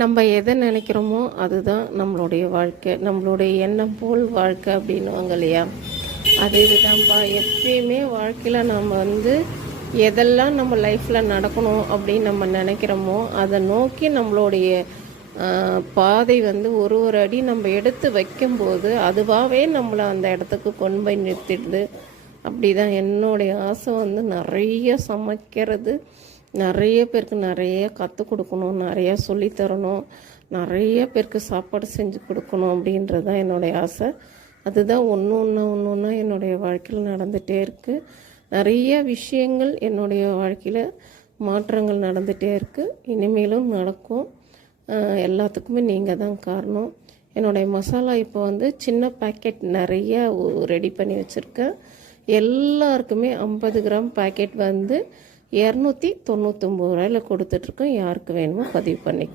நம்ம எதை நினைக்கிறோமோ அதுதான் நம்மளுடைய வாழ்க்கை, நம்மளுடைய எண்ணம் போல் வாழ்க்கை அப்படின்னுவாங்க இல்லையா? அது இதுதான்ப்பா. எப்பயுமே வாழ்க்கையில் நம்ம எதெல்லாம் நம்ம லைஃப்பில் நடக்கணும் அப்படின்னு நம்ம நினைக்கிறோமோ அதை நோக்கி நம்மளுடைய பாதை ஒரு ஒரு அடி நம்ம எடுத்து வைக்கும்போது அதுவாகவே நம்மளை அந்த இடத்துக்கு கொண்டு போய் நிறுத்திடுது. அப்படி தான் என்னுடைய ஆசை நிறைய சமைக்கிறது, நிறைய பேருக்கு நிறைய கற்றுக் கொடுக்கணும், நிறையா சொல்லித்தரணும், நிறைய பேருக்கு சாப்பாடு செஞ்சு கொடுக்கணும் அப்படின்றது தான் என்னுடைய ஆசை. அதுதான் ஒன்று ஒன்றா என்னுடைய வாழ்க்கையில் நடந்துகிட்டே இருக்குது. நிறைய விஷயங்கள் என்னுடைய வாழ்க்கையில் மாற்றங்கள் நடந்துகிட்டே இருக்குது, இனிமேலும் நடக்கும். எல்லாத்துக்குமே நீங்கள் தான் காரணம். என்னுடைய மசாலா இப்போ சின்ன பேக்கெட் நிறைய ரெடி பண்ணி வச்சுருக்கேன். எல்லாருக்குமே 50 கிராம் பேக்கெட் 299 ரூபாயில் கொடுத்துட்ருக்கோம். யாருக்கு வேணுமோ பதிவு பண்ணி